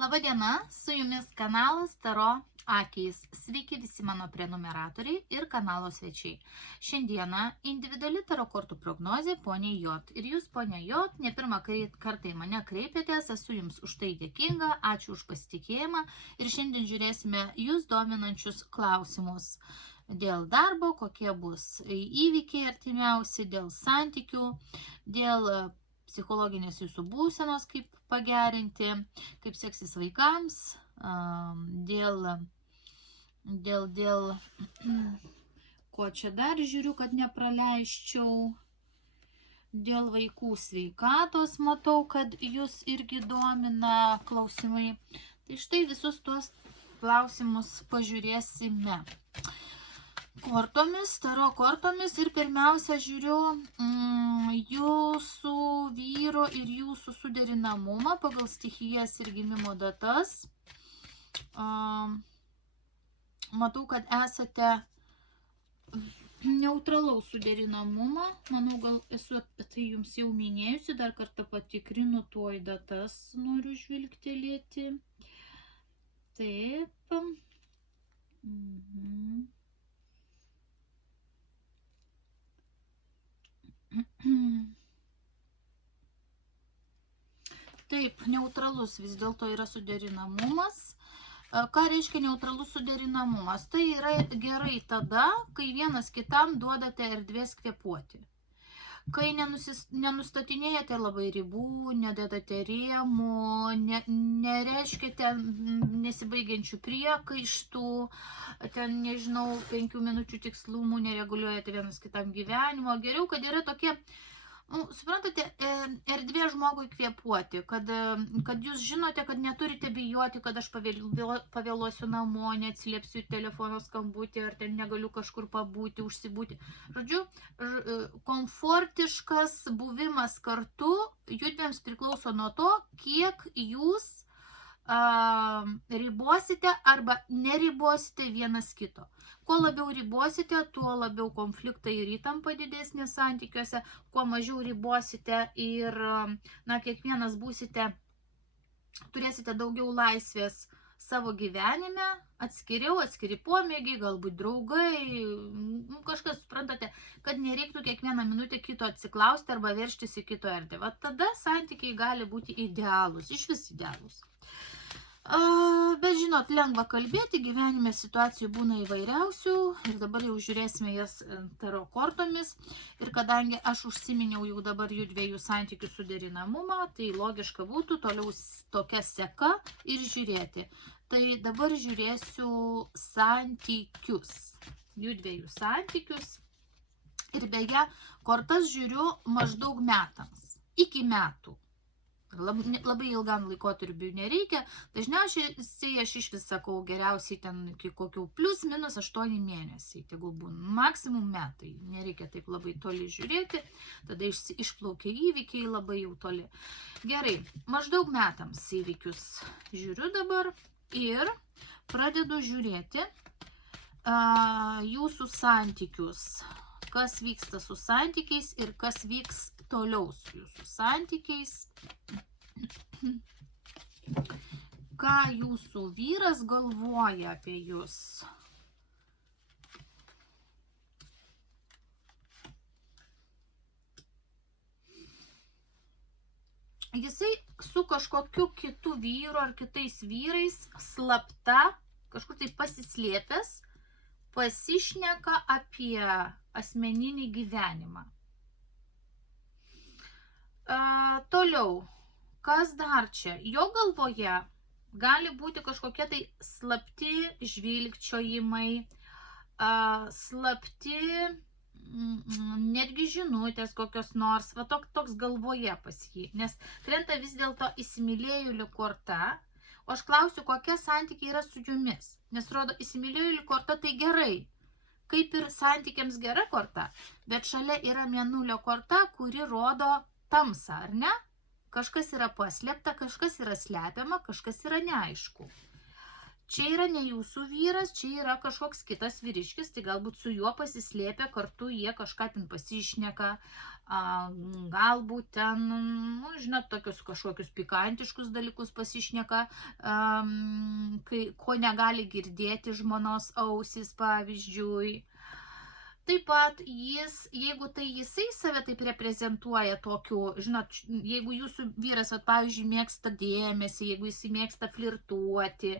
Labadiena, su jumis kanalas Taro Akys. Sveiki visi mano prenumeratoriai ir kanalo svečiai. Šiandieną individuali taro kortų prognozė poniai J. Ir jūs, ponia J, ne pirmą kartą į mane kreipėtės, esu jums už tai dėkinga, ačiū už pasitikėjimą. Ir šiandien žiūrėsime jūs dominančius klausimus. Dėl darbo, kokie bus įvykiai artimiausi, dėl santykių, dėl psichologinės jūsų būsenos, kaip pagerinti, kaip seksis vaikams, dėl ko čia dar žiūriu, kad nepraleisčiau, dėl vaikų sveikatos matau, kad jūs irgi domina klausimai. Tai štai visus tuos klausimus pažiūrėsime. Kortomis, taro kortomis ir pirmiausia žiūriu jūsų vyro ir jūsų suderinamumą pagal stichijas ir gimimo datas. Matau, kad esate neutralaus suderinamumą. Manau, gal esu tai jums jau minėjusi, dar kartą patikrinu tuoj datas, noriu žvilgtelėti. Taip. Taip, neutralus vis dėlto yra suderinamumas. Ką reiškia neutralus suderinamumas? Tai yra gerai tada, kai vienas kitam duodate erdvės kvėpuoti. Kai nenustatinėjate labai ribų, nededate rėmų, nereiškite nesibaigiančių priekaištų, ten, nežinau, 5 minučių tikslumų, nereguliuojate vienas kitam gyvenimo. Geriau, kad yra tokie, suprantate, erdvė žmogui kvėpuoti, kad jūs žinote, kad neturite bijoti, kad aš pavėluosiu namo, neatsiliepsiu į telefono skambutį, ar ten negaliu kažkur pabūti, užsibūti. Žodžiu, komfortiškas buvimas kartu judviems priklauso nuo to, kiek jūs ribosite arba neribosite vienas kito. Kuo labiau ribosite, tuo labiau konfliktai ir įtampa didesnė santykiuose, kuo mažiau ribosite ir, kiekvienas turėsite daugiau laisvės savo gyvenime, atskiri pomėgiai, galbūt draugai, kažkas, suprantate, kad nereiktų kiekvieną minutę kito atsiklausti arba verštis į kito erdvę. Va tada santykiai gali būti idealūs, iš vis idealūs. Bet žinot, lengva kalbėti, gyvenime situacijų būna įvairiausių ir dabar jau žiūrėsime jas taro kortomis. Ir kadangi aš užsiminiau jau dabar jų dviejų santykių suderinamumą, tai logiška būtų toliau tokia seka ir žiūrėti. Tai dabar žiūrėsiu santykius, jų dviejų santykius. Ir beje, kortas žiūriu maždaug metams, iki metų. Labai ilgam laikotarpiui nereikia. Dažniausiai aš iš vis sakau geriausiai ten iki kokių plius minus 8 mėnesiai. Tegul būna maksimum metai. Nereikia taip labai toli žiūrėti. Tada išplaukia įvykiai labai jau toli. Gerai, maždaug metams įvykius žiūriu dabar ir pradedu žiūrėti jūsų santykius. Kas vyksta su santykiais ir kas vyks toliau su jūsų santykiais. Ką jūsų vyras galvoja apie jūs. Jisai su kažkokiu kitu vyru ar kitais vyrais slapta, kažkur tai pasislėpęs, pasišneka apie asmeninį gyvenimą. Toliau, kas dar čia? Jo galvoje gali būti kažkokie tai slapti žvilgčiojimai, slapti netgi žinutės kokios nors, va toks galvoje pas jį, nes krenta vis dėlto įsimylėjėlių korta, o aš klausiu, kokie santykiai yra su jumis, nes rodo įsimylėjėlių korta tai gerai, kaip ir santykiams gera korta, bet šalia yra mėnulio korta, kuri rodo tamsą, ar ne? Kažkas yra paslėpta, kažkas yra slepiama, kažkas yra neaišku. čia yra ne jūsų vyras, čia yra kažkoks kitas vyriškis, tai galbūt su juo pasislėpę kartu, jie kažką ten pasišneka, galbūt ten, nu, žinot, tokius kažkokius pikantiškus dalykus pasišneka, ko negali girdėti žmonos ausys, pavyzdžiui. Taip pat jeigu tai jisai save taip reprezentuoja tokiu, žinot, jeigu jūsų vyras, pavyzdžiui, mėgsta dėmesį, jeigu jisai mėgsta flirtuoti,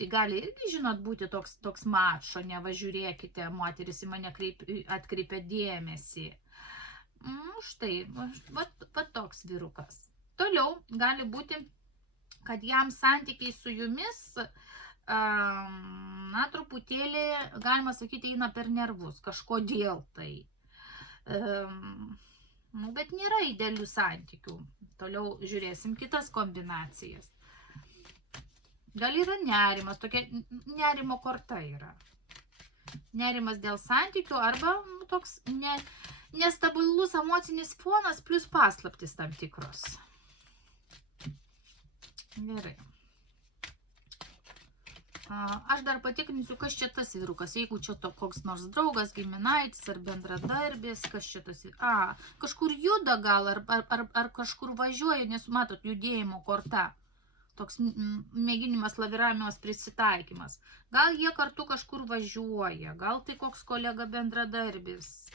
tai gali irgi, žinot, būti toks mačo, nevažiūrėkite, moteris į mane atkreipia dėmesį. Štai, va toks vyrukas. Toliau gali būti, kad jam santykiai su jumis, na, truputėlį, galima sakyti, eina per nervus, kažkodėl tai. Bet nėra idealių santykių. Toliau žiūrėsim kitas kombinacijas. Gal yra nerimas, tokia nerimo korta yra. Nerimas dėl santykių arba toks nestabilus emocinis fonas plus paslaptis tam tikros. Gerai. Aš dar patikrinsiu, kas čia tas vyrukas, jeigu čia koks nors draugas, giminaitis ar bendradarbis, kas čia tas vyrukas. Kažkur juda gal, ar kažkur važiuoja, nes matot, judėjimo korta. Toks mėginimas, laviravimas, prisitaikymas. Gal jie kartu kažkur važiuoja, gal tai koks kolega bendradarbis.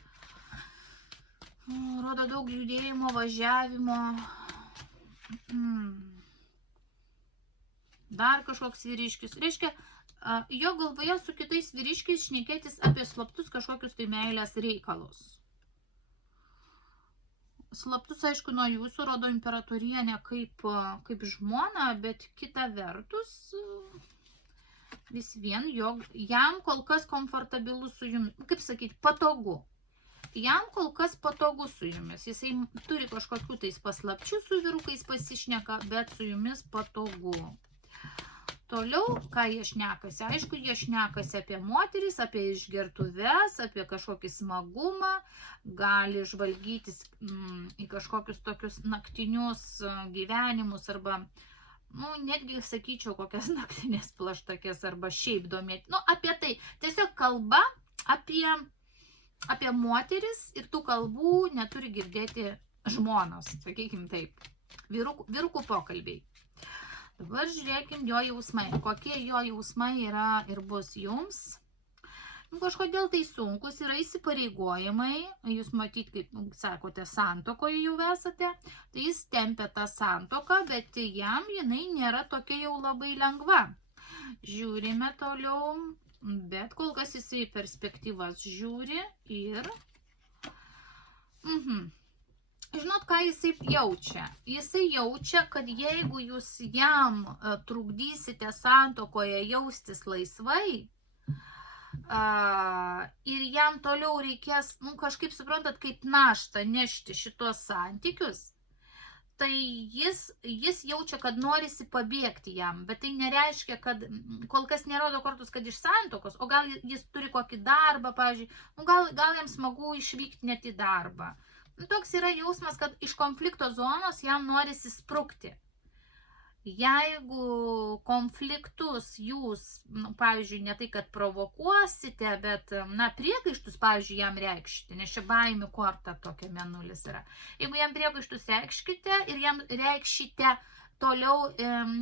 Rodo daug judėjimo, važiavimo. Dar kažkoks vyriškis. Reiškia, jo galvoje su kitais vyriškiais šnekėtis apie slaptus kažkokius tai meilės reikalus. Slaptus, aišku, nuo jūsų rodo imperatorienė kaip žmona, bet kita vertus, vis vien jam kol kas komfortabilus su jumis, kaip sakyti, patogu. Jam kol kas patogu su jumis. Jisai turi kažkokių tais paslapčių su vyrukais pasišneka, bet su jumis patogu. Toliau, ką jie šnekasi? Aišku, jie šnekasi apie moteris, apie išgertuves, apie kažkokį smagumą, gali žvalgytis į kažkokius tokius naktinius gyvenimus arba, nu, netgi sakyčiau, kokias naktinės plaštakės arba šiaip domėti. Nu, apie tai. Tiesiog kalba apie moteris ir tų kalbų neturi girdėti žmonos, sakykim taip, vyrukų pokalbiai. Dabar žiūrėkim jo jausmai. Kokie jo jausmai yra ir bus jums. Kažkodėl tai sunkus yra įsipareigojimai. Jūs matyt, kaip sakote, santuokoje jau esate. Tai jis tempia tą santuoką, bet jam jinai nėra tokia jau labai lengva. Žiūrime toliau. Bet kol kas jisai perspektyvas žiūri ir... Žinot, ką jisai jaučia? Jisai jaučia, kad jeigu jūs jam trukdysite santuokoje jaustis laisvai ir jam toliau reikės, nu, kažkaip suprantat, kaip naštą nešti šitos santykius, tai jis jaučia, kad norisi pabėgti jam, bet tai nereiškia, kad kol kas nerodo kortus, kad iš santuokos, o gal jis turi kokį darbą, pavyzdžiui, nu, gal jam smagu išvykti net į darbą. Toks yra jausmas, kad iš konflikto zonos jam norisi sprukti. Jeigu konfliktus jūs, pavyzdžiui, ne tai, kad provokuosite, bet, na, priekaištus, pavyzdžiui, jam reikšite, nes čia baimių korta tokia mėnulis yra. Jeigu jam priekaištus reikškite ir jam reikšite toliau,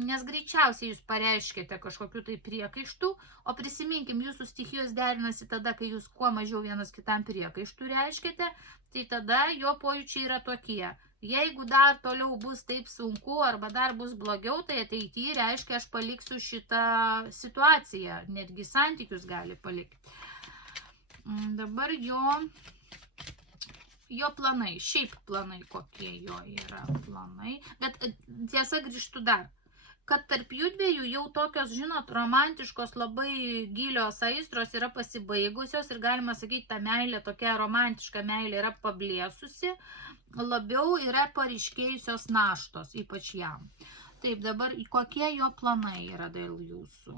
nes greičiausiai jūs pareiškite kažkokių tai priekaištų, o prisiminkim, jūsų stichijos derinasi tada, kai jūs kuo mažiau vienas kitam priekaištų reiškite, tai tada jo pojūčiai yra tokie. Jeigu dar toliau bus taip sunku arba dar bus blogiau, tai ateityje reiškia, aš paliksiu šitą situaciją, netgi santykius gali palikti. Dabar jo planai, šiaip planai, kokie jo yra planai, bet tiesa grįžtu dar, kad tarp jų dviejų jau tokios, žinot, romantiškos, labai gilios aistros yra pasibaigusios ir galima sakyti, ta meilė, tokia romantiška meilė yra pablėsusi, labiau yra paryškėjusios naštos, ypač jam. Taip, dabar kokie jo planai yra dėl jūsų?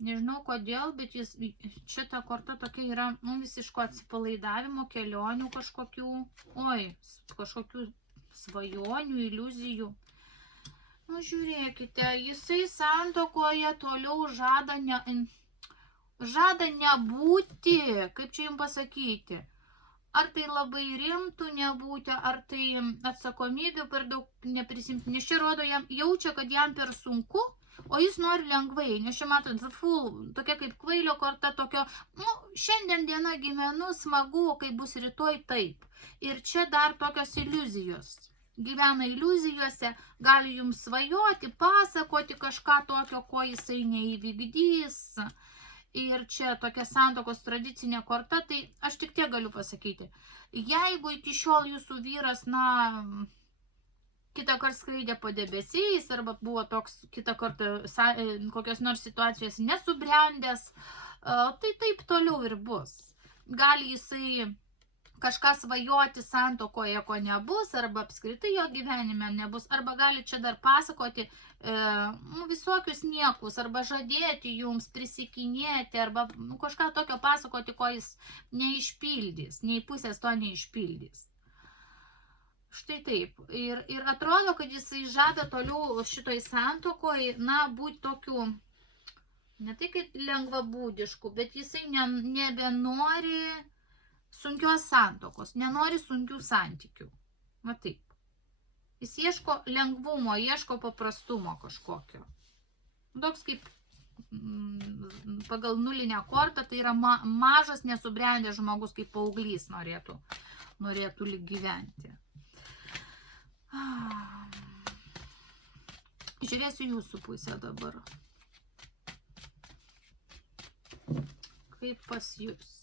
Nežinau kodėl, bet šita korta tokia yra, nu, visiško atsipalaidavimo, kelionių kažkokių, kažkokių svajonių, iliuzijų. Nu, Nu, žiūrėkite, jisai santuokoje toliau žada nebūti, kaip čia jums pasakyti. Ar tai labai rimtų nebūti, ar tai atsakomybių per daug neprisimti. Nes čia rodo, jam jaučia, kad jam per sunku, o jis nori lengvai. Nes čia matot, tokia kaip kvailio korta, tokio, šiandien diena gyvenu, smagu, kai bus rytoj taip. Ir čia dar tokios iliuzijos. Gyvena iliuzijose, gali jums svajoti, pasakoti kažką tokio, ko jisai neįvykdys. Ir čia tokia santuokos tradicinė korta, tai aš tik tiek galiu pasakyti. Jeigu iki šiol jūsų vyras, kitą kartą skraidė po debesiais, arba buvo toks kitą kartą kokios nors situacijos nesubrendęs, tai taip toliau ir bus. Gali jisai kažką svajoti santuokoje, ko nebus, arba apskritai jo gyvenime nebus, arba gali čia dar pasakoti visokius niekus, arba žadėti jums, prisikinėti, arba kažką tokio pasakoti, ko jis neišpildys, nei pusės to neišpildys. Štai taip. Ir atrodo, kad jisai žada toliau šitoj santuokoj, būti tokiu, ne tai kaip lengvabūdišku, bet jisai nebenori sunkios santuokos, nenori sunkių santykių. Va taip. Jis ieško lengvumo, ieško paprastumo kažkokio. Toks kaip pagal nulinę kortą, tai yra mažas nesubrendęs žmogus, kaip paauglys norėtų lyg gyventi. Žiūrėsiu jūsų pusę dabar. Kaip pas jūs?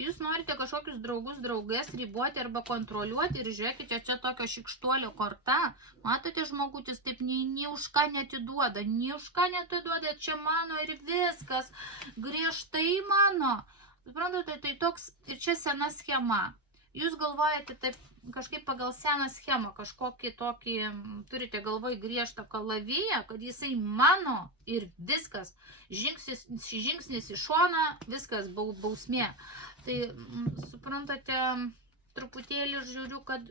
Jūs norite kažkokius draugus, drauges riboti arba kontroliuoti ir žiūrėkite, čia tokio šikštuolio korta. Matote, žmogutis taip nei už ką netiduoda, čia mano ir viskas, griežtai mano. Suprantate, tai toks, ir čia sena schema. Jūs galvojate taip kažkaip pagal seną schemą, kažkokį tokį, turite galvoj griežtą kalaviją, kad jisai mano ir viskas, žingsnis į šoną, viskas bausmė. Tai, suprantate, truputėlį žiūriu, kad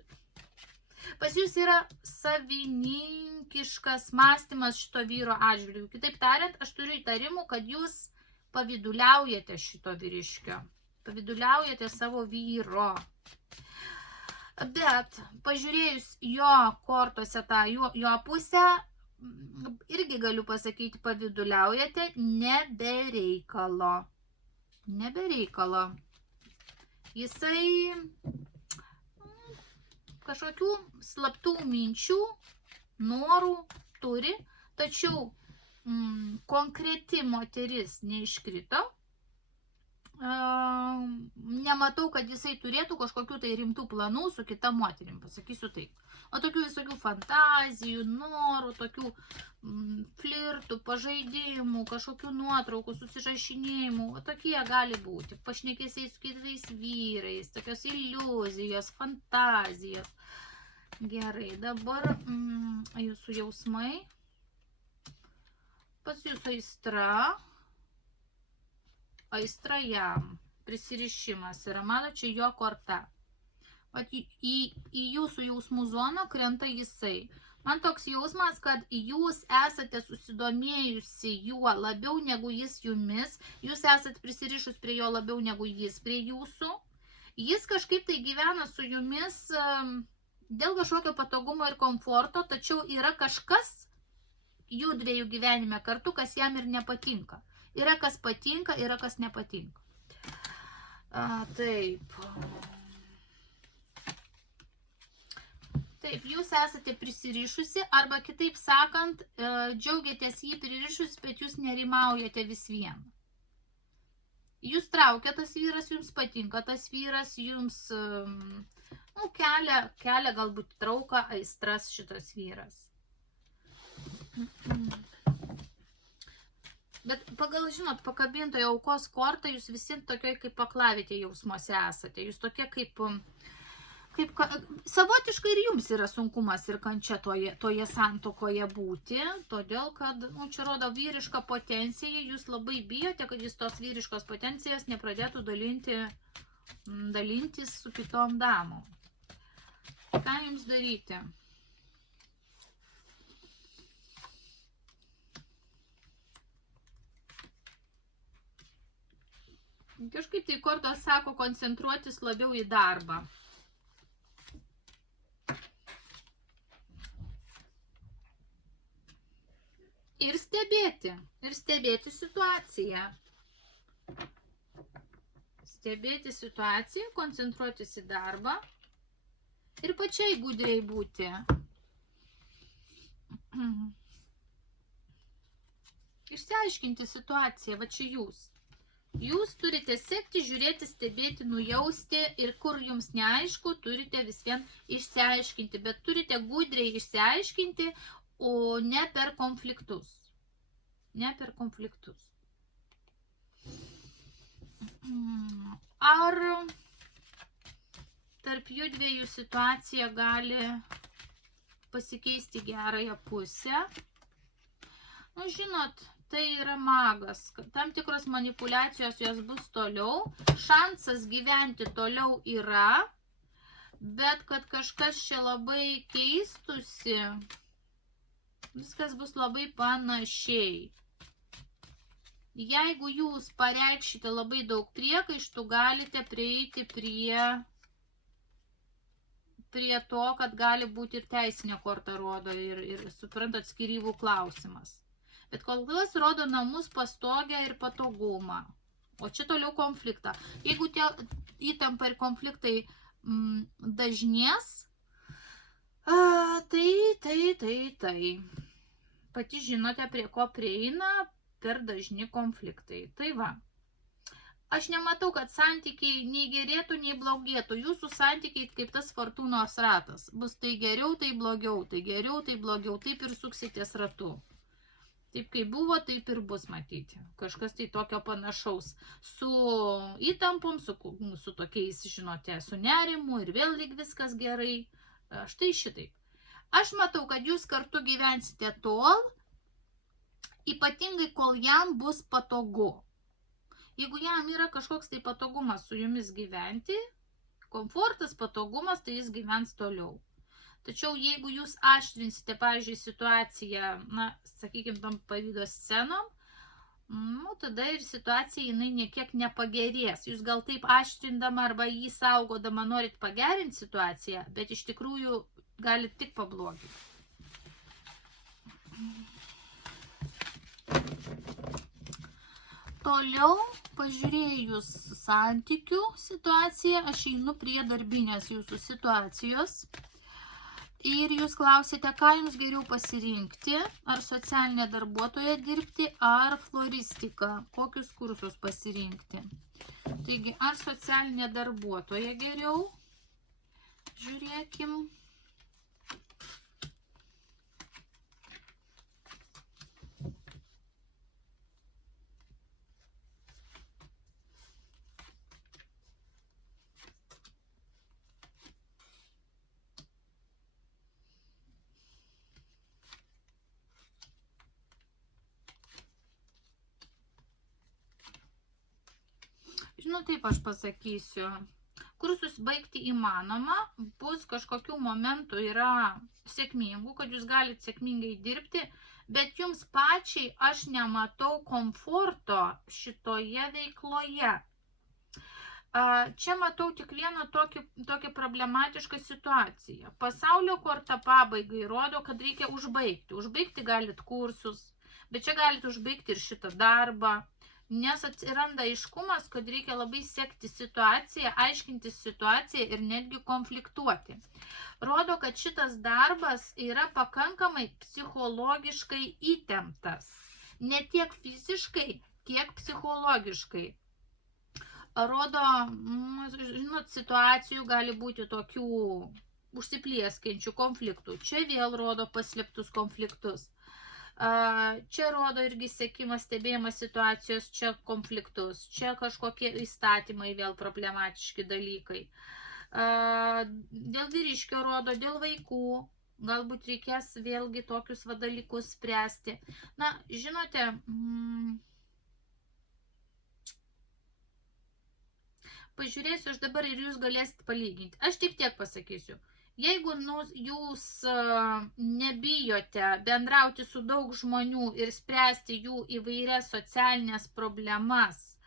pas jūs yra savininkiškas mąstymas šito vyro atžvilgiu. Kitaip tariant, aš turiu įtarimų, kad jūs pavyduliaujate šito vyriškio. Pavyduliaujate savo vyro. Bet pažiūrėjus jo kortose tą jo pusę, irgi galiu pasakyti, pavyduliaujate nebereikalo. Nebereikalo. Jisai kažkokių slaptų minčių, norų turi, tačiau konkreti moteris neiškrito. Nematau, kad jisai turėtų kažkokių tai rimtų planų su kita moterim, pasakysiu taip. O tokių visokių fantazijų, norų, tokių flirtų, pažaidimų, kažkokių nuotraukų, susirašinėjimų, o tokie gali būti. Pašnekėsiai su kitais vyrais, tokios iliuzijos, fantazijos. Gerai, dabar jūsų jausmai. Pas jūsų aistra jam, prisirišimas yra, mano čia jo korta. Į jūsų jausmų zoną krenta jisai. Man toks jausmas, kad jūs esate susidomėjusi juo labiau negu jis jumis, jūs esate prisirišus prie jo labiau negu jis prie jūsų. Jis kažkaip tai gyvena su jumis dėl kažkokio patogumo ir komforto, tačiau yra kažkas jų dviejų gyvenime kartu, kas jam ir nepatinka. Yra kas patinka, yra kas nepatinka. Taip. Taip, jūs esate prisirišusi, arba kitaip sakant, džiaugiatės jį pririšus, bet jūs nerimaujate vis vien. Jūs traukia tas vyras, jums patinka tas vyras, jums kelia galbūt trauką, aistras šitas vyras. Bet pagal, žinot, pakabintoje aukos kortą, jūs visi tokioj kaip paklavietė jausmuose esate. Jūs tokie kaip savotiškai ir jums yra sunkumas ir kančia toje santuokoje būti, todėl kad, čia rodo vyrišką potenciją, jūs labai bijote, kad jis tos vyriškos potencijos nepradėtų dalintis su kitom damom. ką jums daryti? Kažkaip tai kortos sako koncentruotis labiau į darbą. Ir stebėti situaciją. Stebėti situaciją, koncentruotis į darbą ir pačiai gudriai būti. Išsiaiškinti situaciją, va čia jūs. Jūs turite sekti, žiūrėti, stebėti, nujausti ir kur jums neaišku, turite vis vien išsiaiškinti, bet turite gudriai išsiaiškinti, o ne per konfliktus. Ne per konfliktus. Ar tarp jų dviejų situacija gali pasikeisti gerąją pusę? Nu, žinot, tai yra magas. Tam tikros manipulacijos jos bus toliau. Šansas gyventi toliau yra, bet kad kažkas čia labai keistusi, viskas bus labai panašiai. Jeigu jūs pareikšite labai daug priekaištų, galite prieiti prie to, kad gali būti ir teisinė korta rodo ir suprantat, skyrybų klausimas. Bet kol kas rodo namus, pastogę ir patogumą. O čia toliau konfliktą. Jeigu tie įtampa ir konfliktai dažnės, tai. Pati žinote, prie ko prieina per dažni konfliktai. Tai va. Aš nematau, kad santykiai nei gerėtų, nei blogėtų. Jūsų santykiai kaip tas fortūnos ratas. Bus tai geriau, tai blogiau, tai geriau, tai blogiau. Taip ir suksitės ratu. Taip kaip buvo, taip ir bus matyti. Kažkas tai tokio panašaus. Su įtampom, su tokiais, žinote, su nerimu ir vėl lyg viskas gerai. Štai šitaip. Aš matau, kad jūs kartu gyvensite tol, ypatingai kol jam bus patogu. Jeigu jam yra kažkoks tai patogumas su jumis gyventi, komfortas, patogumas, tai jis gyvens toliau. Tačiau jeigu jūs aštrinsite, pavyzdžiui, situaciją, na, sakykime, tam pavydo scenom, tada ir situacija jinai niekiek nepagerės. Jūs gal taip aštrindama arba jį saugodama norit pagerinti situaciją, bet iš tikrųjų galit tik pabloginti. Toliau, pažiūrėjus santykių situaciją, aš einu prie darbinės jūsų situacijos. Ir jūs klausite, ką jums geriau pasirinkti, ar socialinė darbuotoja dirbti, ar floristika, kokius kursus pasirinkti. Taigi, ar socialinė darbuotoja geriau, žiūrėkim. Žinau, taip aš pasakysiu. Kursus baigti įmanoma, bus kažkokių momentų yra sėkmingų, kad jūs galite sėkmingai dirbti, bet jums pačiai aš nematau komforto šitoje veikloje. Čia matau tik vieną tokį problematišką situaciją. Pasaulio korta pabaigai rodo, kad reikia užbaigti. Užbaigti galit kursus, bet čia galit užbaigti ir šitą darbą. Nes atsiranda aiškumas, kad reikia labai sekti situaciją, aiškinti situaciją ir netgi konfliktuoti. Rodo, kad šitas darbas yra pakankamai psichologiškai įtemptas. Ne tiek fiziškai, tiek psichologiškai. Rodo, žinot, situacijų gali būti tokių užsiplieskiančių konfliktų. Čia vėl rodo paslėptus konfliktus. Čia rodo irgi sekimas, stebėjimas situacijos, čia konfliktus, čia kažkokie įstatymai vėl problematiški dalykai. Dėl vyriškio rodo, dėl vaikų, galbūt reikės vėlgi tokius dalykus spręsti. Na, žinote, pažiūrėsiu aš dabar ir jūs galėsite palyginti. Aš tik tiek pasakysiu. Jeigu jūs nebijote bendrauti su daug žmonių ir spręsti jų įvairias socialinės problemas,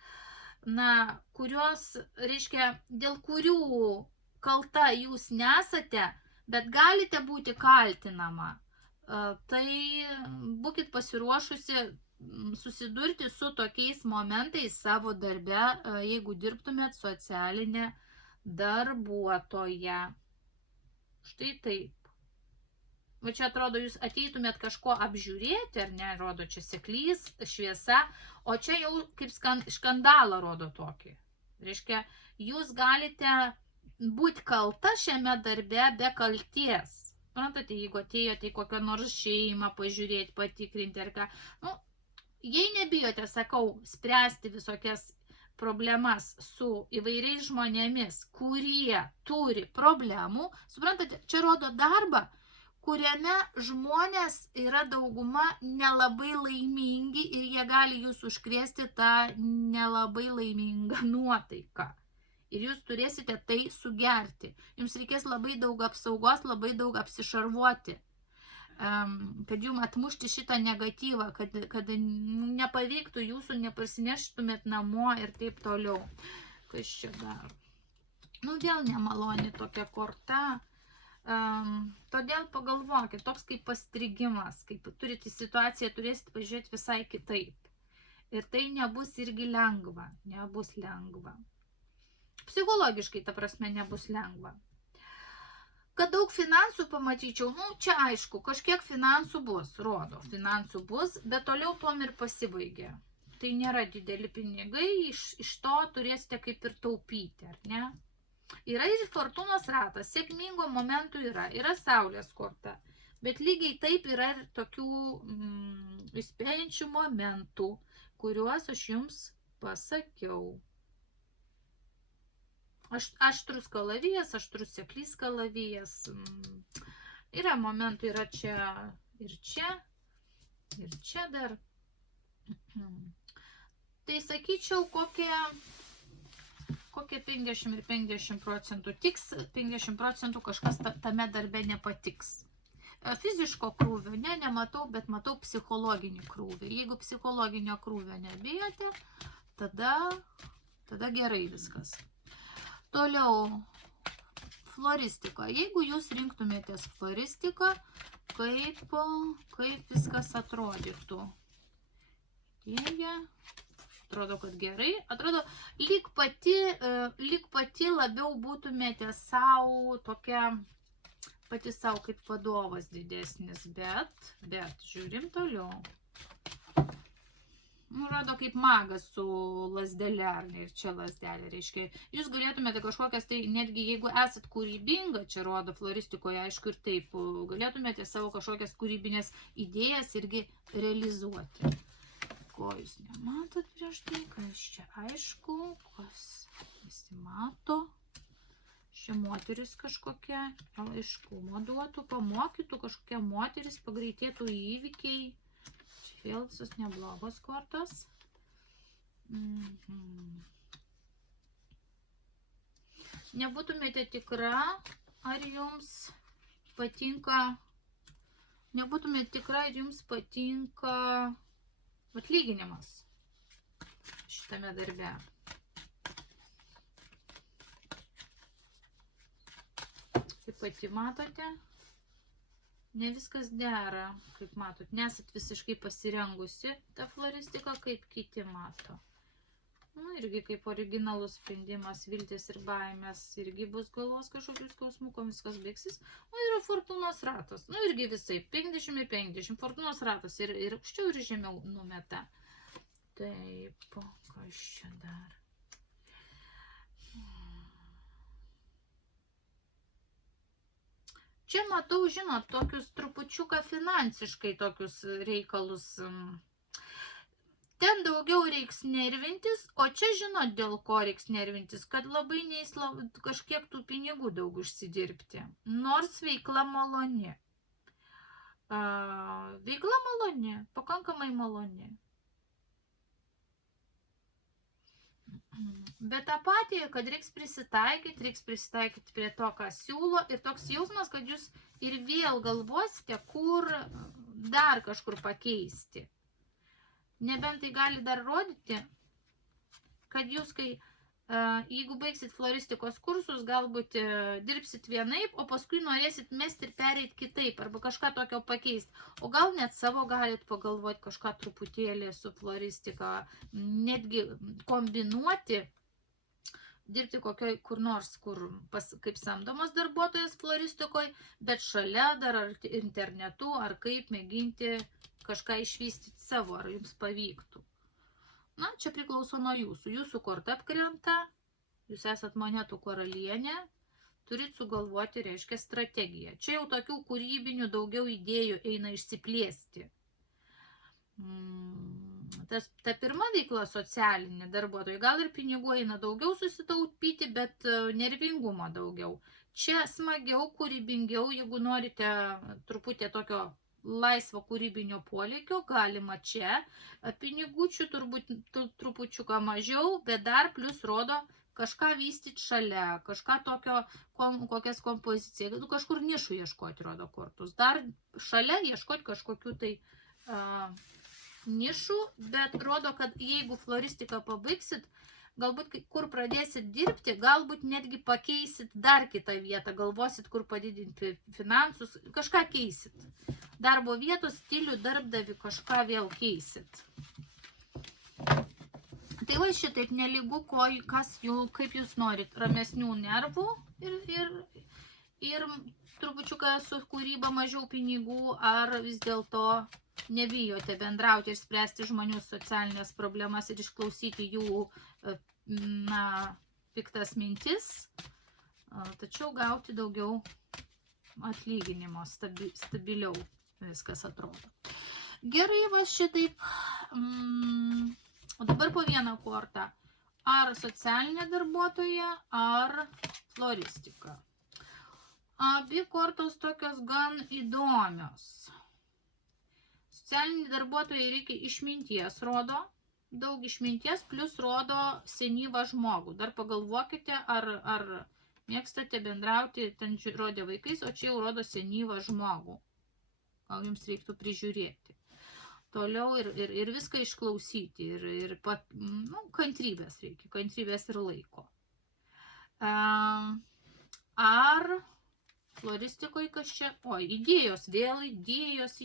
kurios, reiškia, dėl kurių kalta jūs nesate, bet galite būti kaltinama, tai būkit pasiruošusi susidurti su tokiais momentais savo darbe, jeigu dirbtumėt socialinė darbuotoja. Štai taip. Va čia atrodo, jūs ateitumėt kažko apžiūrėti, ar ne, rodo čia seklys, šviesa, o čia jau kaip skandalą rodo tokį. Reiškia, jūs galite būti kalta šiame darbe be kalties. Suprantate, jeigu atėjote į kokią nors šeimą pažiūrėti, patikrinti ar ką. Jei nebijote, sakau, spręsti visokias problemas su įvairiais žmonėmis, kurie turi problemų, suprantate, čia rodo darbą, kuriame žmonės yra dauguma nelabai laimingi ir jie gali jūs užkrėsti tą nelabai laimingą nuotaiką. Ir jūs turėsite tai sugerti. Jums reikės labai daug apsaugos, labai daug apsišarvuoti, kad jums atmušti šitą negatyvą, kad nepaveiktų jūsų, neparsineštumėt namo ir taip toliau. Kas čia dar? Vėl nemaloni tokia korta. Todėl pagalvokit, toks kaip pastrigimas, kaip turite situaciją, turėsite pažiūrėti visai kitaip. Ir tai nebus irgi lengva, nebus lengva. Psichologiškai, ta prasme, nebus lengva. Kad daug finansų pamatyčiau, čia aišku, kažkiek finansų bus, rodo, finansų bus, bet toliau tuom ir pasibaigė. Tai nėra dideli pinigai, iš to turėsite kaip ir taupyti, ar ne? Yra ir fortūnos ratas, sėkmingo momentų yra saulės korta, bet lygiai taip yra ir tokių įspėjančių momentų, kuriuos aš jums pasakiau. Aštrus kalavijas, aštrus seklys kalavijas. Yra momentų, yra čia ir čia, ir čia dar. Tai sakyčiau, kokie 50 ir 50% tiks, 50% kažkas tame darbe nepatiks. Fiziško krūvio nematau, bet matau psichologinį krūvį. Jeigu psichologinio krūvio nebijote, tada gerai viskas. Toliau, floristika. Jeigu jūs rinktumėtės floristiką, kaip viskas atrodytų? Atrodo, kad gerai. Atrodo, lyg pati labiau būtumėte savo tokia, pati savo kaip vadovas didesnis, bet žiūrim toliau. Rodo kaip magas su lasdelė, ir čia lasdelė, reiškia, jūs galėtumėte kažkokias, tai netgi jeigu esat kūrybinga, čia rodo floristikoje, aišku, ir taip, galėtumėte savo kažkokias kūrybinės idėjas irgi realizuoti. Ko jūs nematot prieš tai, kas čia aišku, kas visi mato, šia moteris kažkokia, aiškumo duotų, pamokytų kažkokia moteris, pagreitėtų įvykiai. Vėl visus neblogos kortos. Nebūtumėte tikra, ar jums patinka, atlyginimas šitame darbe. Kaip pati matote, ne viskas dera, kaip matot, nesat visiškai pasirengusi tą floristiką, kaip kiti mato. Irgi kaip originalus sprendimas, viltis ir baimės, irgi bus galvos kažkokių skausmų, ko viskas baigsis. Yra fortūnos ratas, irgi visai, 50-50, fortūnos ratas ir aukščiau ir žemiau numeta. Taip, kas čia dar? Čia matau, žinot, tokius trupučiuką finansiškai tokius reikalus. Ten daugiau reiks nervintis, o čia žinot, dėl ko reiks nervintis, kad labai kažkiek tų pinigų daug užsidirbti. Nors veikla maloni. Veikla maloni, pakankamai maloni. Bet tą patį, kad reiks prisitaikyti prie to, ką siūlo, ir toks jausmas, kad jūs ir vėl galvosite, kur dar kažkur pakeisti. Nebent tai gali dar rodyti, kad jūs, jeigu baigsit floristikos kursus, galbūt dirbsit vienaip, o paskui norėsit mesti ir pereiti kitaip, arba kažką tokio pakeisti. O gal net savo galit pagalvoti kažką truputėlį su floristika, netgi kombinuoti, dirbti kur nors, kaip samdomas darbuotojas floristikoje, bet šalia dar ar internetu, ar kaip mėginti kažką išvystyti savo, ar jums pavyktų. Na, čia priklauso nuo jūsų. Jūsų korta apkrenta, jūs esat monetų karalienė, turit sugalvoti, reiškia, strategiją. Čia jau tokių kūrybinių daugiau idėjų eina išsiplėsti. Ta pirma veikla socialinė darbuotojai, gal ir pinigų eina daugiau susitaupyti, bet nervingumo daugiau. Čia smagiau, kūrybingiau, jeigu norite truputį tokio laisvo kūrybinio polėkio, galima čia, pinigučių turbūt trupučiuką mažiau, bet dar plus rodo kažką vystyti šalia, kažką tokio, kokias kompozicijas, kažkur nišų ieškoti, rodo kortus. Dar šalia ieškoti kažkokių tai nišų, bet rodo, kad jeigu floristiką pabaigsit, galbūt kur pradėsit dirbti, galbūt netgi pakeisit dar kitą vietą, galvosit, kur padidinti finansus, kažką keisit. Darbo vietos stilių, darbdavi kažką vėl keisit. Tai va šitaip nelygu, kaip jūs norit, ramesnių nervų ir trupučiuką su kūryba mažiau pinigų, ar vis dėlto nebijote bendrauti ir spręsti žmonių socialinės problemas ir išklausyti jų piktas mintis, tačiau gauti daugiau atlyginimo, stabiliau viskas atrodo. Gerai, va šitaip. O dabar po vieną kortą. Ar socialinė darbuotoja, ar floristika. Abi kortos tokios gan įdomios. Socialinį darbuotojai reikia išminties, rodo, daug išminties, plus rodo senyvą žmogų. Dar pagalvokite, ar mėgstate bendrauti, ten rodė vaikais, o čia jau rodo senyvą žmogų. Gal jums reiktų prižiūrėti. Toliau ir viską išklausyti, ir kantrybės reikia, kantrybės ir laiko. Ar floristikoje kas čia? O, idėjos, vėl idėjos,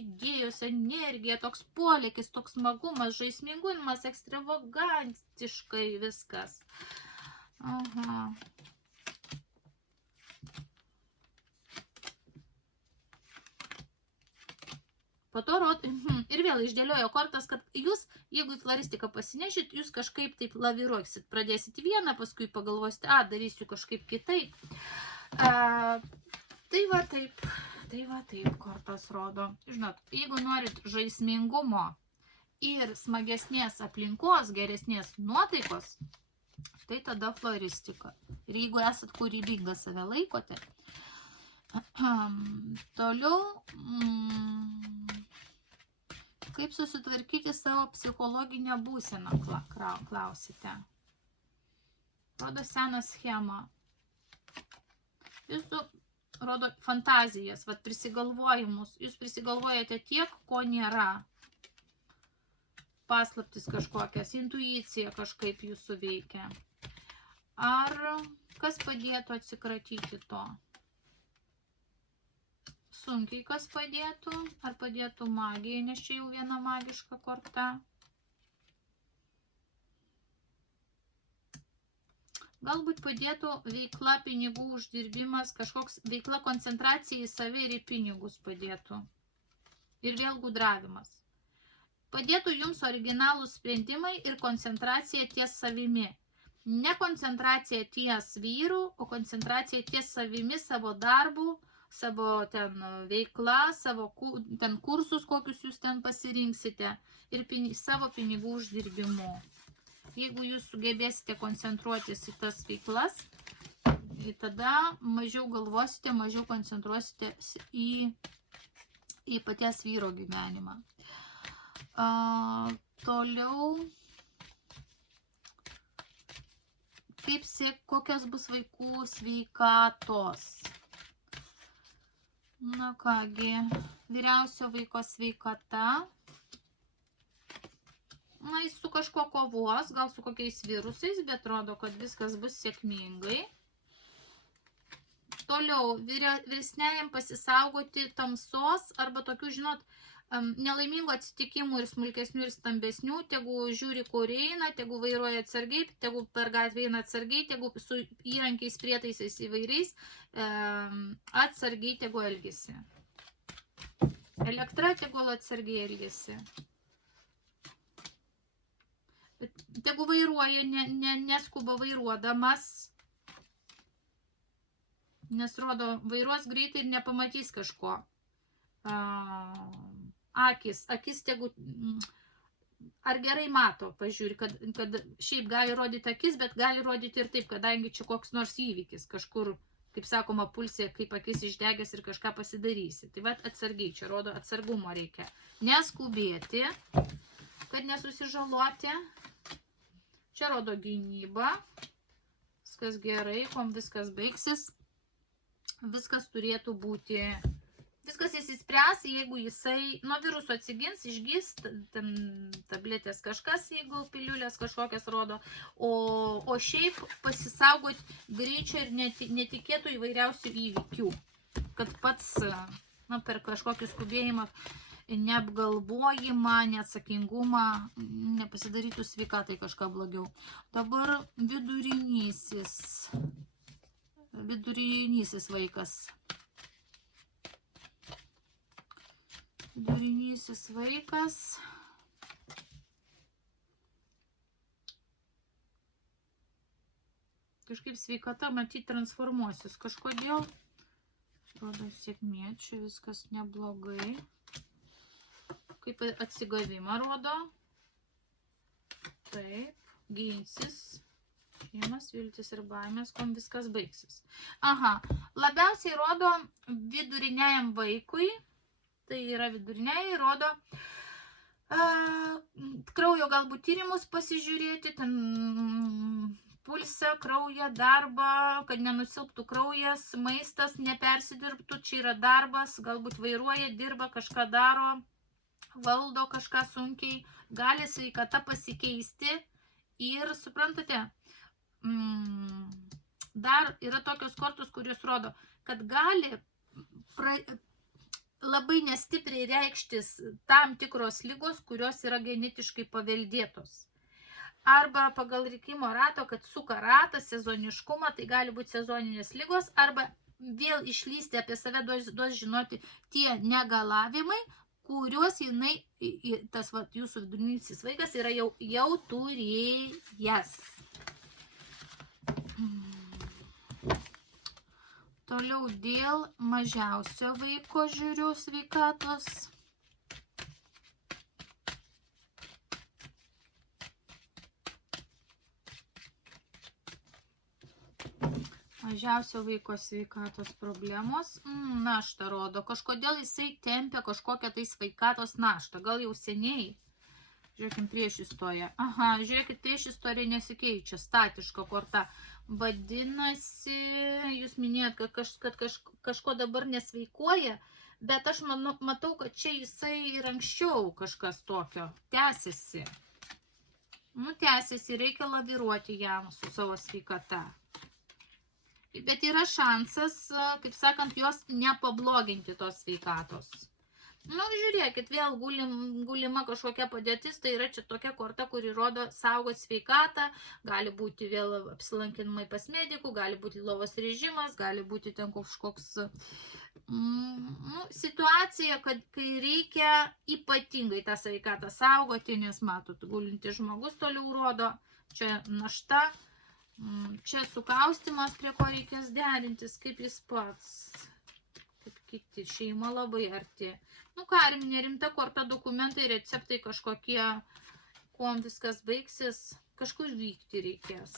energija, toks polėkis, toks smagumas, žaismingumas, ekstravagantiškai viskas. Aha. Po to ir vėl išdėliojo kortas, kad jūs, jeigu į floristiką pasinešit, jūs kažkaip taip laviruoksit, pradėsit vieną, paskui pagalvosit, darysiu kažkaip kitaip. Tai va taip kortas rodo. Žinot, jeigu norit žaismingumo ir smagesnės aplinkos, geresnės nuotaikos, tai tada floristika. Ir jeigu esat kūrybingas, save laikote. Toliau, kaip susitvarkyti savo psichologinę būseną, klausite. Rodo seną schemą. Jūsų rodo fantazijas, prisigalvojimus. Jūs prisigalvojate tiek, ko nėra. Paslaptis kažkokias, intuicija kažkaip jūsų veikia. Ar kas padėtų atsikratyti to? Sunkiai kas padėtų, ar padėtų magijai, nes čia jau viena magiška korta. Galbūt padėtų veikla, pinigų uždirbimas, kažkoks veikla, koncentracija į save ir į pinigus padėtų. Ir vėl gudravimas. Padėtų jums originalūs sprendimai ir koncentracija ties savimi. Ne koncentracija ties vyru, o koncentracija ties savimi, savo darbu, savo ten veikla, savo ten kursus, kokius jūs ten pasirinksite, ir savo pinigų uždirbimu. Jeigu jūs sugebėsite koncentruotis į tas veiklas, tada mažiau galvosite, mažiau koncentruosite į paties vyro gyvenimą. Toliau kokios bus vaikų sveikatos. Na kągi, vyriausio vaiko sveikata. Na, jis su kažko kovos, gal su kokiais virusais, bet rodo, kad viskas bus sėkmingai. Toliau, vyresniajam pasisaugoti tamsos arba tokių, žinot, nelaimingų atsitikimų ir smulkesnių ir stambesnių, tegu žiūri, kur eina, tegu vairuoja atsargiai, tegu per gatvę eina atsargiai, tegu su įrankiais prietaisais įvairiais atsargiai tegu elgesi. Elektra tegul atsargiai elgesi. Tegu vairuoja, neskuba vairuodamas, nes rodo, vairuos greitai ir nepamatys kažko. Akis tegu, ar gerai mato, pažiūri, kad šiaip gali rodyti akis, bet gali rodyti ir taip, kadangi čia koks nors įvykis, kažkur, kaip sakoma, pulsė, kaip akis išdegęs ir kažką pasidarysi. Tai vat atsargiai, čia rodo atsargumo reikia. Neskubėti, kad nesusižaloti. Čia rodo gynybą. Viskas gerai, kom viskas baigsis. Viskas turėtų būti, viskas įsispręs, jeigu jisai nuo viruso atsigins, išgys, tabletės kažkas, jeigu piliulės kažkokias rodo, o šiaip pasisaugoti greičio ir netikėtų įvairiausių įvykių, kad pats per kažkokį skubėjimą, neapgalvojimą, neatsakingumą, nepasidarytų sveikatai kažką blogiau. Dabar vidurinysis vaikas. Vidurinysis vaikas. Kažkaip sveikata, matyt, transformuosis kažkodėl. Rodo sėkmė, čia viskas neblogai. Kaip atsigavimą rodo. Taip, ginsis. Šeimas, viltis ir baimės, kom viskas baigsis. Aha, labiausiai rodo viduriniajam vaikui, tai yra viduriniai, rodo kraujo galbūt tyrimus pasižiūrėti, ten pulsą, kraują, darbą, kad nenusilptų kraujas, maistas nepersidirbtų, čia yra darbas, galbūt vairuoja, dirba, kažką daro, valdo kažką sunkiai, gali sveikata pasikeisti ir, suprantate, dar yra tokios kortos, kurios rodo, kad gali labai nestipriai reikštis tam tikros ligos, kurios yra genetiškai paveldėtos. Arba pagal likimo rato, kad suka ratą, sezoniškumą, tai gali būti sezoninės ligos, arba vėl išlysti apie save duos žinoti tie negalavimai, kuriuos jinai, tas jūsų vidurinysis vaikas yra jau turėjęs. Toliau dėl mažiausio vaiko žiūriu sveikatos. Mažiausio vaiko sveikatos problemos. Naštą rodo. Kažkodėl jisai tempia kažkokią tai sveikatos naštą. Gal jau seniai. Žiūrėkim, priešistorija. Aha, žiūrėkit, priešistorija nesikeičia. Statiška korta. Vadinasi, jūs minėjot, kad kažko dabar nesveikuoja, bet aš matau, kad čia jisai ir anksčiau kažkas tokio tęsiasi. Tęsiasi, reikia laviruoti jam su savo sveikata. Bet yra šansas, kaip sakant, jos nepabloginti tos sveikatos. Žiūrėkit, vėl gulima kažkokia padėtis, tai yra čia tokia korta, kuri rodo saugot sveikatą, gali būti vėl apsilankinimai pas medikų, gali būti lovos režimas, gali būti ten kažkoks situacija, kai reikia ypatingai tą sveikatą saugoti, nes matot, gulinti žmogus toliau rodo, čia našta, čia sukaustimas, prie ko reikės derintis, kaip jis pats, kaip kiti, šeima labai arti. Ką, nerimta korta, dokumentai, receptai kažkokie, kuom viskas baigsis, kažkur vykti reikės.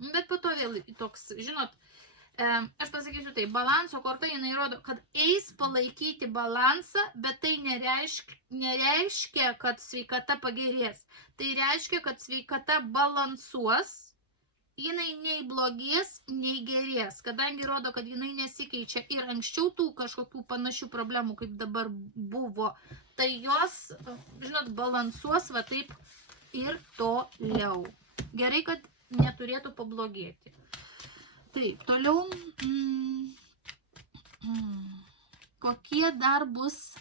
Bet po to vėl toks, žinot, aš pasakysiu tai, balanso korta, jinai rodo, kad eis palaikyti balansą, bet tai nereiškia, kad sveikata pagerės. Tai reiškia, kad sveikata balansuos, jinai nei blogės, nei gerės, kadangi rodo, kad jinai nesikeičia ir anksčiau tų kažkokių panašių problemų, kaip dabar buvo, tai jos, žinot, balansuos va taip ir toliau. Gerai, kad neturėtų pablogėti. Taip, toliau, kokie dar bus,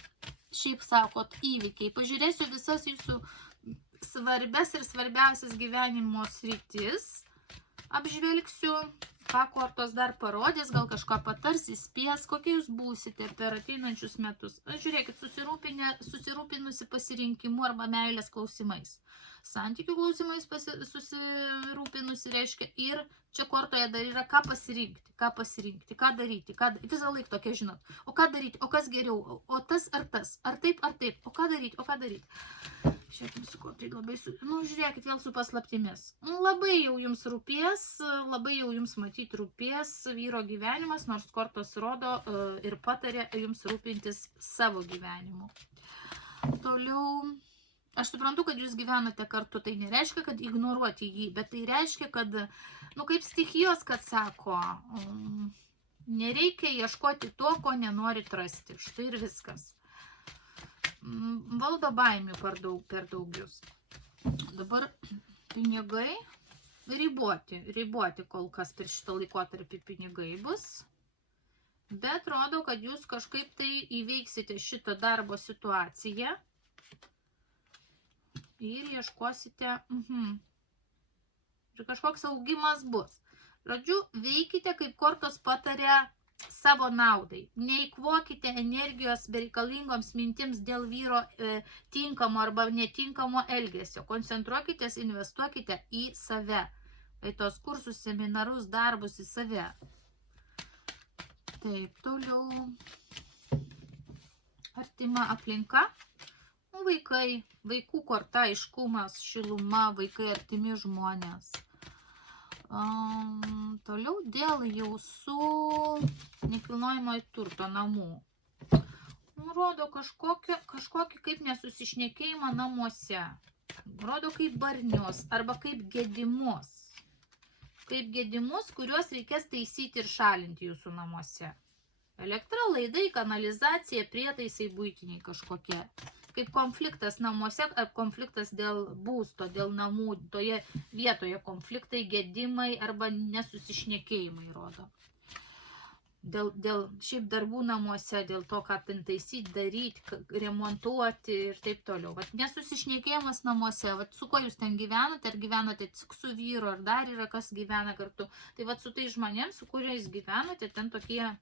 šiaip sakot, įvykiai. Pažiūrėsiu visas jūsų svarbes ir svarbiausias gyvenimo sritis. Apžvelgsiu, ką kortos dar parodys, gal kažką patars, įspės, kokie jūs būsite per ateinančius metus. Žiūrėkit, susirūpinusi pasirinkimu arba meilės klausimais. Santykių klausimais susirūpinusi reiškia ir čia kortoje dar yra ką pasirinkti, ką daryti. Visą laiką tokia, žinot, o ką daryti, o kas geriau, o tas, ar taip, o ką daryti. Žiūrėkit, su kortai labai, žiūrėkit, vėl su paslaptimis. Labai jau jums rūpės, labai jau jums matyti rūpės vyro gyvenimas, nors kortos rodo ir patarė jums rūpintis savo gyvenimu. Toliau, aš suprantu, kad jūs gyvenate kartu, tai nereiškia, kad ignoruoti jį, bet tai reiškia, kad, kaip stichijos, kad sako, nereikia ieškoti to, ko nenorit rasti. Štai ir viskas. Valdo baimių per daug jūs. Dabar pinigai riboti kol kas per šitą laikotarpį pinigai bus, bet rodo, kad jūs kažkaip tai įveiksite šitą darbo situaciją ir ieškosite, ir kažkoks augimas bus. Žodžiu, veikite, kaip kortos patarė, savo naudai. Neįkvokite energijos bereikalingoms mintims dėl vyro tinkamo arba netinkamo elgesio. Koncentruokitės, investuokite į save. Į tos kursus, seminarus, darbus į save. Taip, toliau. Artima aplinka. Vaikai, vaikų korta, aiškumas, šiluma, vaikai artimi žmonės. Toliau dėl jūsų nekilnojamo turto namų. Rodo kažkokį kaip nesusišnekėjimą namuose. Rodo kaip barnius arba kaip gedimus. Kaip gedimus, kuriuos reikės taisyti ir šalinti jūsų namuose. Elektra, laidai, kanalizacija, prietaisai buitiniai kažkokie. Kaip konfliktas namuose, ar konfliktas dėl būsto, dėl namų, toje vietoje konfliktai, gedimai arba nesusišnekėjimai rodo. Dėl šiaip darbų namuose, dėl to, ką ten taisyti, daryti, remontuoti ir taip toliau. Vat nesusišnekėjimas namuose, vat su kuo jūs ten gyvenate, ar gyvenate tik su vyru, ar dar yra kas gyvena kartu. Tai vat su tai žmonėms, su kuriais gyvenate, ten tokie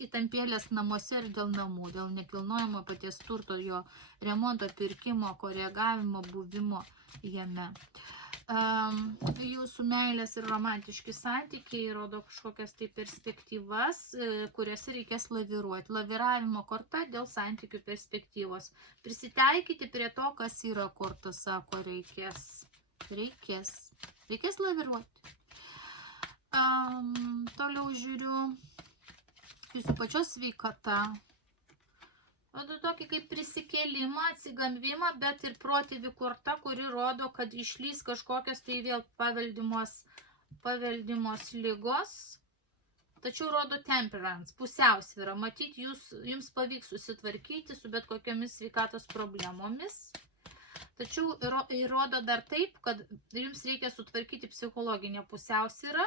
įtampėlės namuose ir dėl namų, dėl nekilnojamo paties turto, jo remonto, pirkimo, koregavimo, buvimo jame. Jūsų meilės ir romantiški santykiai rodo kažkokias tai perspektyvas, kuriuose reikės laviruoti. Laviravimo korta dėl santykių perspektyvos. Prisitaikyti prie to, kas yra korta, sako, reikės laviruoti. Toliau žiūriu. Jūsų pačios sveikata. Tokį kaip prisikėlimą, atsigambimą, bet ir protėvių korta, kuri rodo, kad išlys kažkokios tai vėl paveldimos ligos. Tačiau rodo temperance, pusiausvyrą. Matyt, jums pavyks susitvarkyti su bet kokiamis sveikatos problemomis. Tačiau įrodo dar taip, kad jums reikia sutvarkyti psichologinę pusiausvyrą.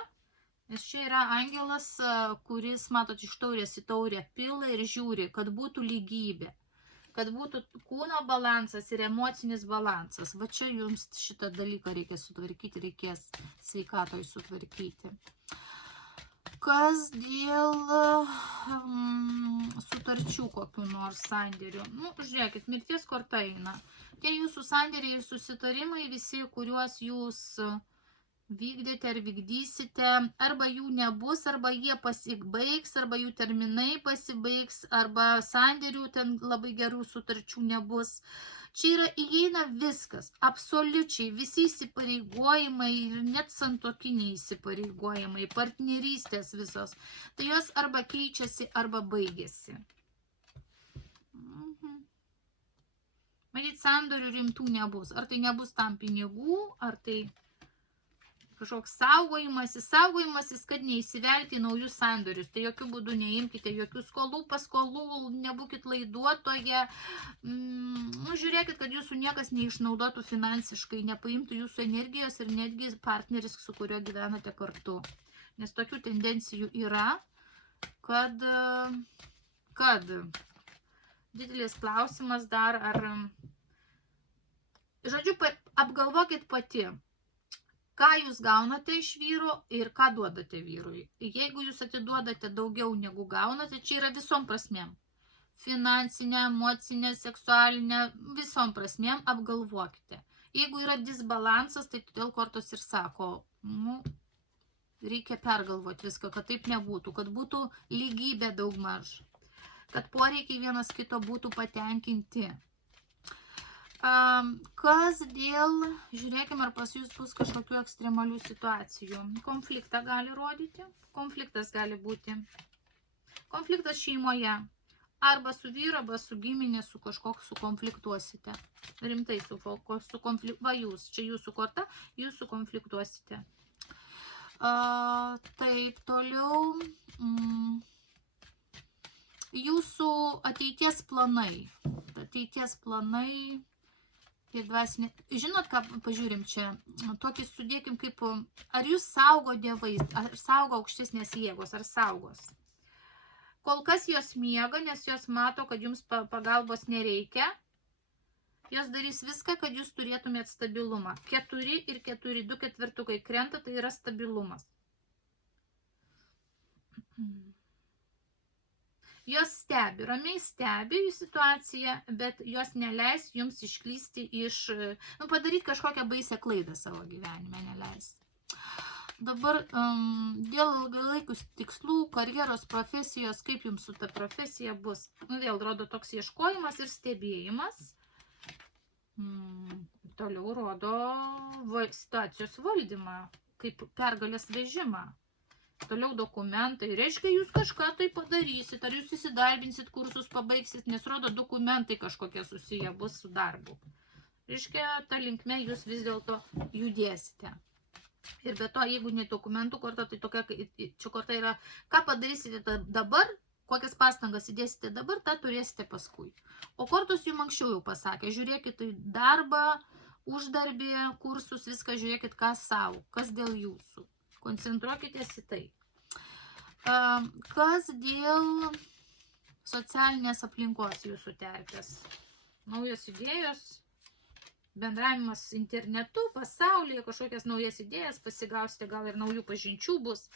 Nes čia yra angelas, kuris, matot, iš taurės į taurę pila ir žiūri, kad būtų lygybė, kad būtų kūno balansas ir emocinis balansas. Va čia jums šitą dalyką reikia sutvarkyti, reikės sveikatoj sutvarkyti. Kas dėl sutarčių kokių nors sandėrių? Žiūrėkit, mirties korta eina. Tie jūsų sandėriai ir susitarimai, visi, kuriuos jūs vykdėte ar vykdysite, arba jų nebus, arba jie pasibaigs, arba jų terminai pasibaigs, arba sandėrių ten labai gerų sutarčių nebus. Čia įeina viskas, absoliučiai, visi įsipareigojimai ir net santuokiniai įsipareigojimai, partnerystės visos. Tai jos arba keičiasi, arba baigėsi. Matyt, sandorių rimtų nebus. Ar tai nebus tam pinigų, ar tai kažkoks saugojimasis, kad neįsivelti į naujus sandorius. Tai jokių būdų neimkite jokių paskolų, nebūkit laiduotoje. Žiūrėkit, kad jūsų niekas neišnaudotų finansiškai, nepaimtų jūsų energijos ir netgi partneris, su kuriuo gyvenate kartu. Nes tokių tendencijų yra, kad didelis klausimas dar, žodžiu, apgalvokit pati, ką jūs gaunate iš vyro ir ką duodate vyrui. Jeigu jūs atiduodate daugiau negu gaunate, čia yra visom prasmėm. Finansinė, emocinė, seksualinė, visom prasmėm apgalvokite. Jeigu yra disbalansas, tai todėl kortos ir sako, reikia pergalvoti viską, kad taip nebūtų, kad būtų lygybė daugmaž, kad poreikiai vienas kito būtų patenkinti. Kas dėl, žiūrėkime, ar pas jūs bus kažkokių ekstremalių situacijų. Konfliktą gali rodyti, konfliktas gali būti. Konfliktas šeimoje, arba su vyru, arba su giminė, su kažkoks sukonfliktuosite. Rimtai jūs, čia jūsų korta, jūs sukonfliktuosite. Taip, toliau. Jūsų ateities planai. Ir dvasinė. Žinot, ką pažiūrim čia? Tokį sudėkim kaip, ar jūs saugo dievai, ar saugo aukštesnės jėgos, ar saugos. Kol kas jos miega, nes jos mato, kad jums pagalbos nereikia. Jos darys viską, kad jūs turėtumėt stabilumą. 4 ir 4, 2 ketvirtukai krenta, tai yra stabilumas. Jos stebi, ramiai stebi jų situaciją, bet jos neleis jums išklysti padaryti kažkokią baisę klaidą savo gyvenime, neleis. Dabar dėl ilgalaikių tikslų, karjeros, profesijos, kaip jums su ta profesija bus. Vėl rodo toks ieškojimas ir stebėjimas. Toliau rodo situacijos valdymą, kaip pergalės vežimą. Toliau dokumentai. Reiškia, jūs kažką tai padarysit, ar jūs įsidarbinsit, kursus pabaigsit, nes rodo dokumentai kažkokie susiję bus su darbu. Reiškia, ta linkme jūs vis dėlto judėsite. Ir be to, jeigu ne dokumentų korta, tai tokia, čia korta yra, ką padarysite dabar, kokias pastangas įdėsite dabar, tą turėsite paskui. O kortos jums anksčiau jau pasakė, žiūrėkit į darbą, uždarbį, kursus, viską žiūrėkit, kas savo, kas dėl jūsų. Koncentruokitės į tai. Kas dėl socialinės aplinkos jūsų terpės? Naujos idėjos, bendravimas internetu, pasaulyje, kažkokias naujas idėjas, pasigausite, gal ir naujų pažinčių bus.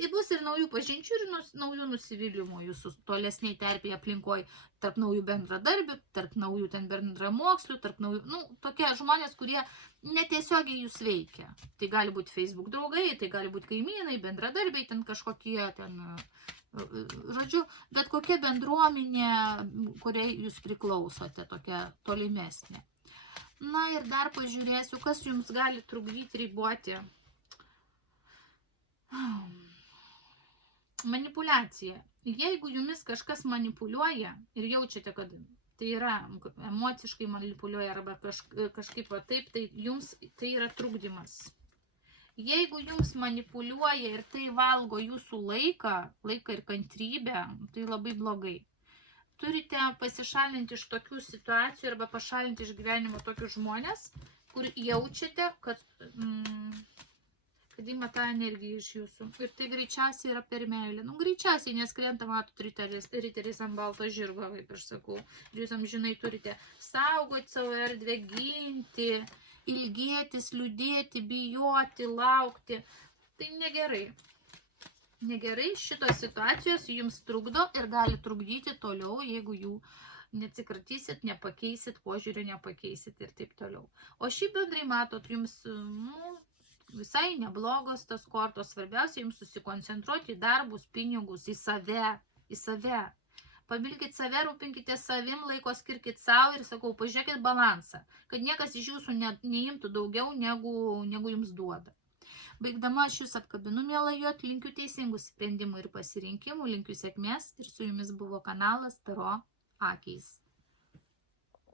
Bus ir naujų pažinčių ir naujų nusivylimų jūsų tolesniai terpėje aplinkoje, tarp naujų bendradarbių, tarp naujų ten bendramokslių, tarp naujų, tokie žmonės, kurie netiesiogiai jūs veikia. Tai gali būti Facebook draugai, tai gali būti kaimynai, bendradarbiai, ten kažkokie, žodžiu, bet kokia bendruomenė, kuriai jūs priklausote, tokia tolimesnė. Na ir dar pažiūrėsiu, kas jums gali trukdyti, riboti. Manipuliacija. Jeigu jumis kažkas manipuliuoja ir jaučiate, kad tai yra emociškai manipuliuoja arba kažkaip taip, tai jums tai yra trukdymas. Jeigu jums manipuliuoja ir tai valgo jūsų laiką ir kantrybę, tai labai blogai. Turite pasišalinti iš tokių situacijų arba pašalinti iš gyvenimo tokius žmonės, kur jaučiate, kad ima tą energiją iš jūsų. Ir tai greičiausiai yra per meilę. Greičiausiai, nes krenta, matot, riteris ant balto žirgo, kaip aš sakau. Ir jūs amžinai turite saugoti savo erdvę, ginti, ilgėtis, liūdėti, bijoti, laukti. Tai negerai. Negerai, šitos situacijos jums trukdo ir gali trukdyti toliau, jeigu jų neatsikratysit, nepakeisit, požiūrį nepakeisit ir taip toliau. O šį bendrai matot, jums, visai neblogos tas kortos, svarbiausia jums susikoncentruoti į darbus, pinigus, į save. Pamilkit save, rūpinkite savim, laiko skirkit savo ir sakau, pažiūrėkit balansą, kad niekas iš jūsų neimtų daugiau, negu jums duoda. Baigdama aš jūs apkabinu, mielajot, linkiu teisingų sprendimų ir pasirinkimų, linkiu sėkmės ir su jumis buvo kanalas Taro akys.